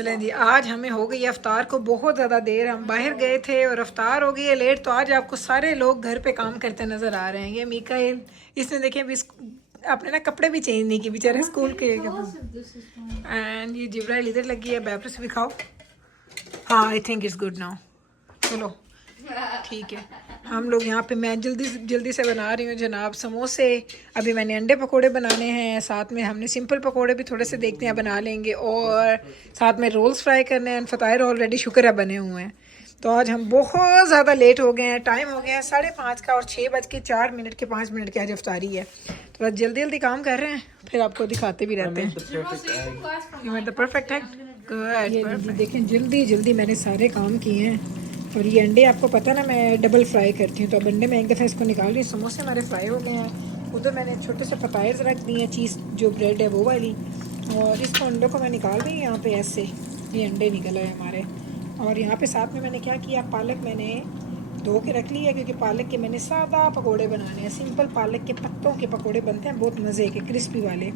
चलें जी, आज हमें हो गई अफ्तार को बहुत ज़्यादा देर। हम बाहर गए थे और अफ्तार हो गई है लेट। तो आज आपको सारे लोग घर पे काम करते नज़र आ रहे हैं। ये मीकाइल, इसने देखे अभी अपने ना कपड़े भी चेंज नहीं किए बेचारे स्कूल के। एंड ये जिब्राइल इधर लगी है। बैपरस भी खाओ। हाँ, I think it's good now. चलो ठीक है, हम लोग यहाँ पे, मैं जल्दी से बना रही हूँ जनाब समोसे। अभी मैंने अंडे पकोड़े बनाने हैं, साथ में हमने सिंपल पकोड़े भी थोड़े से देखते हैं बना लेंगे, और साथ में रोल्स फ्राई करने हैं। फतायर ऑलरेडी शुक्र है बने हुए हैं। तो आज हम बहुत ज़्यादा लेट हो गए हैं। टाइम हो गया है 5:30 का और 6:04 के 5 मिनट की आज अफ्तारी है। तो आज जल्दी जल्दी काम कर रहे हैं, फिर आपको दिखाते भी रहते हैं। You made the perfect egg. Good. देखें जल्दी जल्दी मैंने सारे काम किए हैं। और ये अंडे आपको पता ना मैं डबल फ्राई करती हूँ, तो अब अंडे मैं एक दफ़ा इसको निकाल रही हूँ। समोसे हमारे फ्राई हो गए हैं। उधर मैंने छोटे से फतायर्स रख दिए हैं, चीज़ जो ब्रेड है वो वाली। और इसको अंडों को मैं निकाल रही हूँ यहाँ पे ऐसे। ये अंडे निकल आए हमारे। और यहाँ पे साथ में मैंने क्या किया, पालक मैंने धो के रख लिया, क्योंकि पालक के मैंने सादा पकोड़े बनाने हैं। सिंपल पालक के पत्तों के पकोड़े बनते हैं बहुत मज़े के, क्रिस्पी वाले।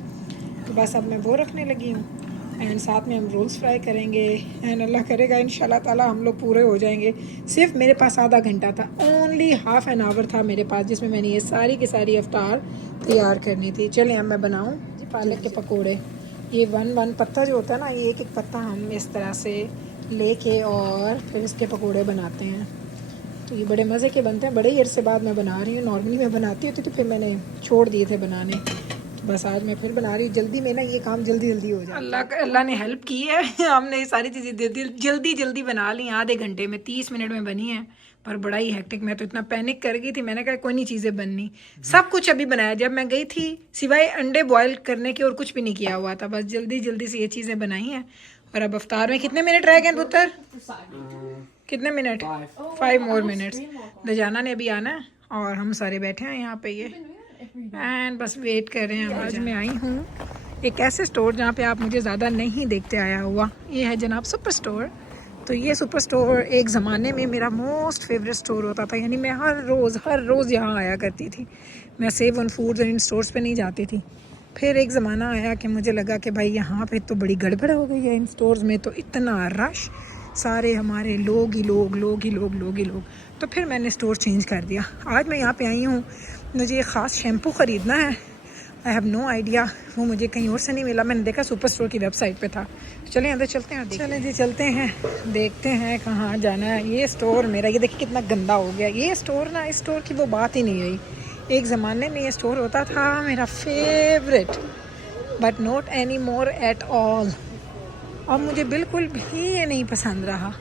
तो बस अब मैं वो रखने लगी हूँ। एंड साथ में हम रोल्स फ्राई करेंगे। एंड अल्लाह करेगा इंशाल्लाह ताला हम लोग पूरे हो जाएंगे। सिर्फ मेरे पास आधा घंटा था, ओनली हाफ़ एन आवर था मेरे पास, जिसमें मैंने ये सारी की सारी अफ्तार तैयार करनी थी। चलें अब मैं बनाऊँ पालक के पकोड़े। ये वन पत्ता जो होता है ना, ये एक पत्ता हम इस तरह से लेके और फिर इसके पकोड़े बनाते हैं। तो ये बड़े मज़े के बनते हैं। बड़े ही अरसे बाद मैं बना रही हूँ। नॉर्मली मैं बनाती होती तो फिर मैंने छोड़ दिए थे बनाने। बस आज मैं फिर बना रही हूँ जल्दी में ना, ये काम जल्दी हो जाए। अल्लाह ने हेल्प की है। हमने ये सारी चीज़ें जल्दी बना ली। आधे घंटे में 30 मिनट में बनी है, पर बड़ा ही हेक्टिक। मैं तो इतना पैनिक कर गई थी, मैंने कहा कोई नहीं चीज़ें बननी। सब कुछ अभी बनाया जब मैं गई थी, सिवाय अंडे बॉयल करने के और कुछ भी नहीं किया हुआ था। बस जल्दी से ये चीज़ें बनाई हैं। और अब अफ्तार में कितने मिनट रह गए पुत्र? कितने मिनट? 5 more minutes. दजाना ने अभी आना है और हम सारे बैठे हैं यहाँ पे ये, एंड बस वेट कर रहे हैं। आज मैं आई हूँ एक ऐसे स्टोर जहाँ पे आप मुझे ज़्यादा नहीं देखते आया हुआ। ये है जनाब सुपर स्टोर। तो ये सुपर स्टोर एक ज़माने में मेरा मोस्ट फेवरेट स्टोर होता था। यानी मैं हर रोज़ यहाँ आया करती थी। मैं सेव ऑन फूड्स और इन स्टोर्स पे नहीं जाती थी। फिर एक ज़माना आया कि मुझे लगा कि भाई यहाँ पे तो बड़ी गड़बड़ हो गई है। इन स्टोर्स में तो इतना रश, सारे हमारे लोग ही लोग। तो फिर मैंने स्टोर चेंज कर दिया। आज मैं यहाँ पे आई हूँ, मुझे एक ख़ास शैम्पू ख़रीदना है। आई हैव नो आइडिया, वो मुझे कहीं और से नहीं मिला। मैंने देखा सुपर स्टोर की वेबसाइट पे था। चलें अंदर चलते हैं। चलें जी चलते हैं, देखते हैं कहाँ जाना है। ये स्टोर मेरा, ये देखिए कितना गंदा हो गया ये स्टोर ना। इस स्टोर की वो बात ही नहीं रही। एक ज़माने में ये स्टोर होता था मेरा favourite, but not any more at all. अब मुझे बिल्कुल भी ये नहीं पसंद रहा।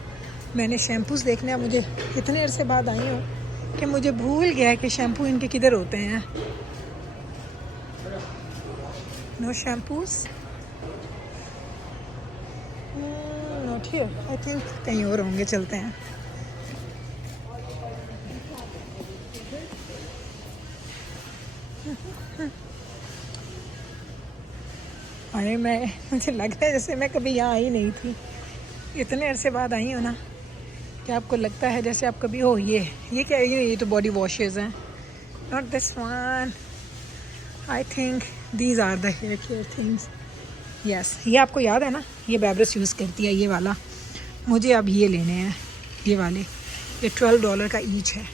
मैंने शैम्पूज़ देखने, अब मुझे इतने अरसे बाद आई हूँ कि मुझे भूल गया है कि शैम्पू इनके किधर होते हैं। No shampoos, not here. I think कहीं और होंगे, चलते हैं। अरे मुझे लग रहा है जैसे मैं कभी यहाँ आई नहीं थी। इतने अरसे बाद आई हूँ ना, क्या आपको लगता है जैसे आप कभी हो। ये क्या है? ये तो बॉडी वॉशेज़ हैं, not this one. I think these are the hair care things. Yes, ये आपको याद है ना, ये बैब्रस यूज़ करती है ये वाला। मुझे अब ये लेने हैं, ये वाले। ये $12 का ईच है।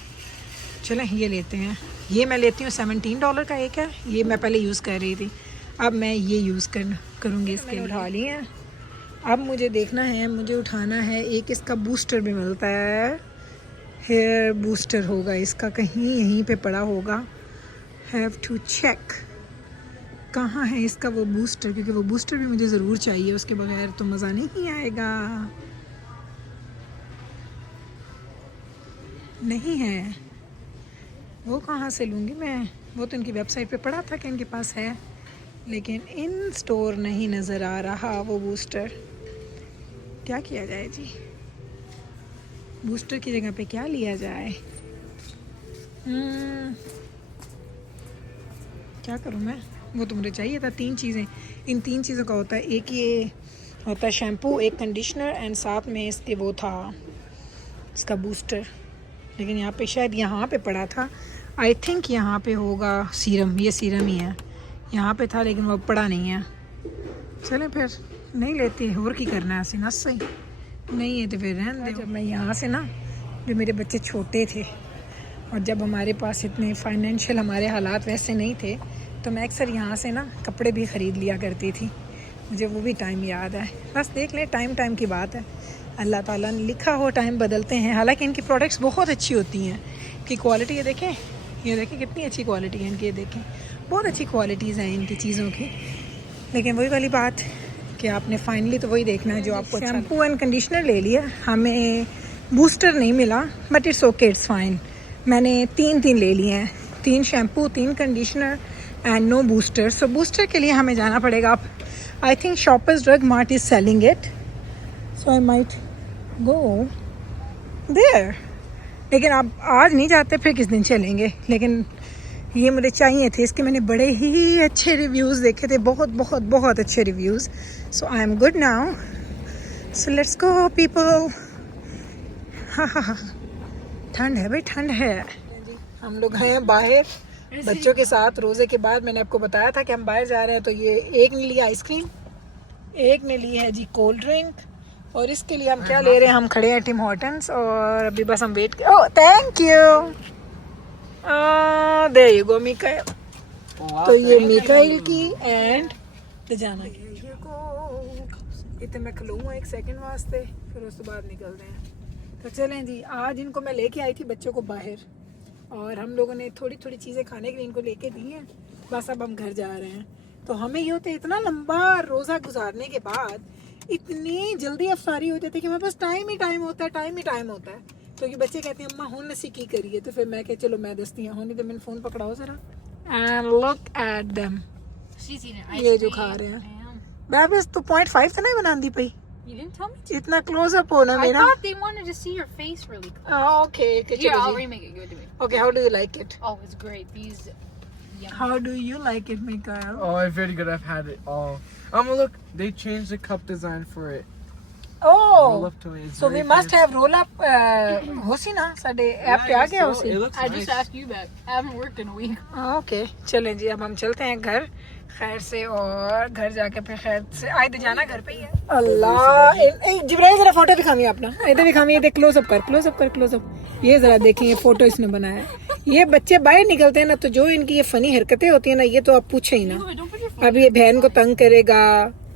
चलें ये लेते हैं। ये मैं लेती हूँ, $17 का एक है। ये मैं पहले यूज़ कर रही थी, अब मैं ये यूज़ करूँगी। इसके उठा लिए हैं। अब मुझे देखना है, मुझे उठाना है। एक इसका बूस्टर भी मिलता है, हेयर बूस्टर होगा इसका, कहीं यहीं पे पड़ा होगा। हैव टू चेक कहाँ है इसका वो बूस्टर, क्योंकि वो बूस्टर भी मुझे ज़रूर चाहिए। उसके बगैर तो मज़ा नहीं आएगा। नहीं है, वो कहाँ से लूँगी मैं? वो तो इनकी वेबसाइट पे पड़ा था कि इनके पास है, लेकिन इन स्टोर नहीं नज़र आ रहा वो बूस्टर। क्या किया जाए जी? बूस्टर की जगह पे क्या लिया जाए? क्या करूँ मैं? वो तो मुझे चाहिए था 3 चीज़ें। इन 3 चीज़ों का होता है, एक ये होता है शैम्पू, एक कंडीशनर, एंड साथ में इसके वो था इसका बूस्टर। लेकिन यहाँ पे शायद यहाँ पे पड़ा था। आई थिंक यहाँ पे होगा सीरम। ये सीरम ही है, यहाँ पे था लेकिन वो पड़ा नहीं है। चलें फिर नहीं लेती और की करना है सीना सही नहीं है तो फिर रहने दे। जब मैं यहाँ से ना, जो मेरे बच्चे छोटे थे और जब हमारे पास इतने फाइनेंशियल हमारे हालात वैसे नहीं थे, तो मैं अक्सर यहाँ से ना कपड़े भी ख़रीद लिया करती थी। मुझे वो भी टाइम याद है। बस देख लें, टाइम की बात है, अल्लाह ताला ने लिखा हो टाइम बदलते हैं। हालांकि इनकी प्रोडक्ट्स बहुत अच्छी होती हैं कि क्वालिटी, ये देखें कितनी अच्छी क्वालिटी है इनकी, ये देखें बहुत अच्छी क्वालिटीज़ हैं इनकी चीज़ों की। लेकिन वही वाली बात कि आपने फाइनली तो वही देखना है जो आपको। शैम्पू एंड कंडीशनर ले लिया, हमें बूस्टर नहीं मिला, but it's okay, it's fine. मैंने तीन ले लिए हैं, 3 shampoo 3 conditioner and no booster. So booster के लिए हमें जाना पड़ेगा। I think Shoppers Drug Mart is selling it, so I might go there. लेकिन आप आज नहीं जाते, फिर किस दिन चलेंगे। लेकिन ये मुझे चाहिए थे, इसके मैंने बड़े ही अच्छे रिव्यूज़ देखे थे, बहुत अच्छे reviews. So I am good now, so let's go people. हाँ, ठंड है भाई, ठंड है। हम लोग गए हैं बाहर बच्चों के साथ। रोज़े के बाद मैंने आपको बताया था कि हम बाहर जा रहे हैं, तो ये एक ने लिया आइसक्रीम, एक ने ली है जी कोल्ड ड्रिंक, और इसके लिए हम क्या ले रहे हैं, हम खड़े हैं टिम हॉर्टन्स और अभी बस हम wait oh thank you, there you go Mikail. तो ये मिकाइल की एंड तजाना की। इतने मैं खलूँगा 1 सेकंड वास्ते, फिर उसके बाद निकलते हैं। तो चलें जी, आज इनको मैं लेके आई थी बच्चों को बाहर, और हम लोगों ने थोड़ी चीज़ें खाने के लिए इनको लेके दी हैं। बस अब हम घर जा रहे हैं। तो हमें ये होता है, इतना लंबा रोज़ा गुजारने के बाद इतनी जल्दी अफ्तारी हो जाती है कि हमारे पास टाइम ही टाइम होता है। क्योंकि बच्चे कहते हैं अम्मा हुन नसी की करिए, तो फिर मैं कह चलो मैं दस्ती हूँ, नहीं तो मैंने फ़ोन पकड़ाओ ज़रा एंड लुक एट देम। ये जो खा रहे हैं बेबीज, तो 0.5 तो नहीं बनाती पई। You didn't tell me to. इतना क्लोज अप होना मेरा। I thought they wanted to see your face really close. Oh, okay. Here, I'll remake it. Give it to me. Okay, how do you like it? Oh, it's great. These. Yummy. How do you like it, Mikael? Oh, it's very good. I've had it all. Look, they changed the cup design for it. Roll Oh, up to it. It's so we very must fancy. have roll up. होसी ना साडे app पे आ गया so होसी। it looks I nice. just asked you back. I haven't worked in a week. Okay चलें जी, अब हम चलते हैं घर खैर से, और घर जाके फिर खैर से आए तो जाना घर पे ही है। अल्लाह, जिब्राइल जरा फोटो दिखाइए अपना, इधर दिखाइए, देख क्लोज अप। ये जरा देखें, ये फोटो इसने बनाया है। ये बच्चे बाहर निकलते हैं ना, तो जो इनकी ये फनी हरकतें होती है ना, ये तो आप पूछे ही ना। Don't put your phone. अब ये बहन को तंग करेगा,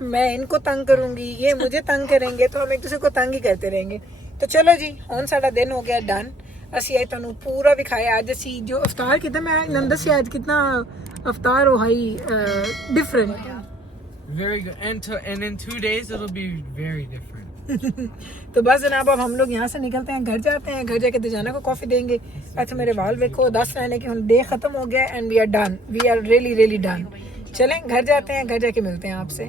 मैं इनको तंग करूंगी, ये मुझे तंग करेंगे, तो हम एक दूसरे को तंग ही करते रहेंगे। तो चलो जी, हुन साडा दिन हो गया डन। असी अज तुहानू पूरा विखाया। अज असी जो अफ्तार किता, मैं नंद से आज कितना अफ्तार हो high different. Very good. And in 2 days it'll be very different. तो बस जनाब, अब हम लोग यहाँ से निकलते हैं, घर जाते हैं। घर जाके दजाना को कॉफी देंगे। अच्छा मेरे वाल देखो, 10 रहने की डे खत्म हो गया and we are done, we are really done. चलें घर जाते हैं, घर जाके मिलते हैं आपसे।